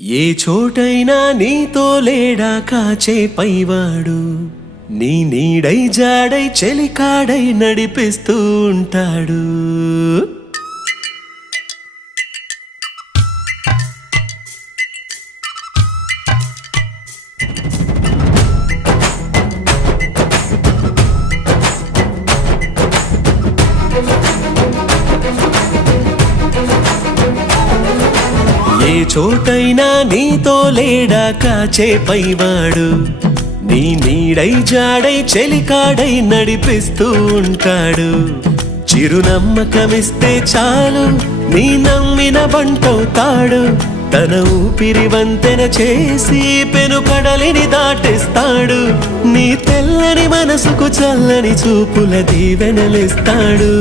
ఏ చోటైనా నీతో లేడా కాచే పైవాడు, నీ నీడై జాడై చెలికాడై నడిపిస్తూ ఉంటాడు. ఏ చోటైనా నీతో లేడా కాచే పైవాడు, నీ నీడై జాడై చెలికాడై నడిపిస్తూ ఉంటాడు. చిరునమ్మకమిస్తే చాలు నీ నమ్మిన బంటవుతాడు. తన ఊపిరి వంతెన చేసి పెను కడలిని దాటిస్తాడు. నీ తెల్లని మనసుకు చల్లని చూపుల దీవెనలిస్తాడు.